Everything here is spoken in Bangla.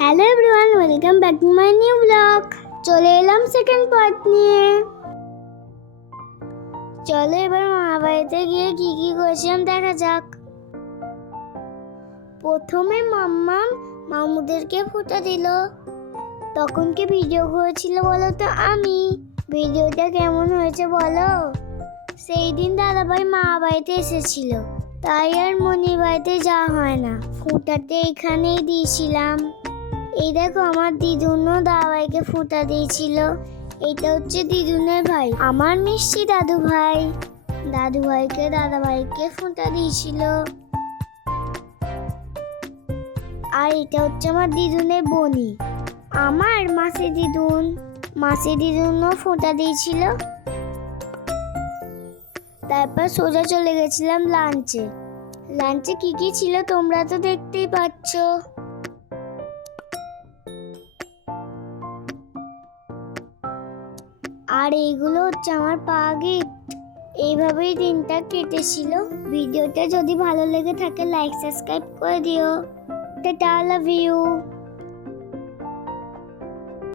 Hello everyone, welcome back to my new blog. চলে এলাম সেকেন্ড পার্ট নিয়ে। চলো এবার মামা বাড়িতে গিয়ে কি কি করেছিলাম দেখা যাক। প্রথমে মাম্মাম মামুদেরকে ফোঁটা দিল। তখন কি ভিডিও করেছিল বলো তো? আমি ভিডিওটা কেমন হয়েছে বলো? সেই দিন দাদাভাই মামা বাড়িতে এসেছিল, তাই আর মনির বাড়িতে যাওয়া হয় না। ফোঁটাতে এখানেই দিয়েছিলাম। এই দেখো আমার দিদুনও দাদাভাইকে ফোঁটা দিয়েছিল। এটা হচ্ছে দিদুনের ভাই, আমার মিষ্টি দাদু ভাই। দাদু ভাইকে দাদাভাইকে ফোঁটা দিয়েছিল। আর এটা হচ্ছে আমার দিদুনের বনি, আমার মাসি দিদুন। মাসি দিদুনও ফোঁটা দিয়েছিল। তারপর সোজা চলে গেছিলাম লাঞ্চে। লাঞ্চে কি কি ছিল তোমরা তো দেখতেই পাচ্ছ। আর এইগুলো হচ্ছে আমার পাওয়া গিফট। এইভাবেই দিনটা কেটেছিল। ভিডিওটা যদি ভালো লেগে থাকে লাইক সাবস্ক্রাইব করে দিও। টাটা, লাভ ইউ।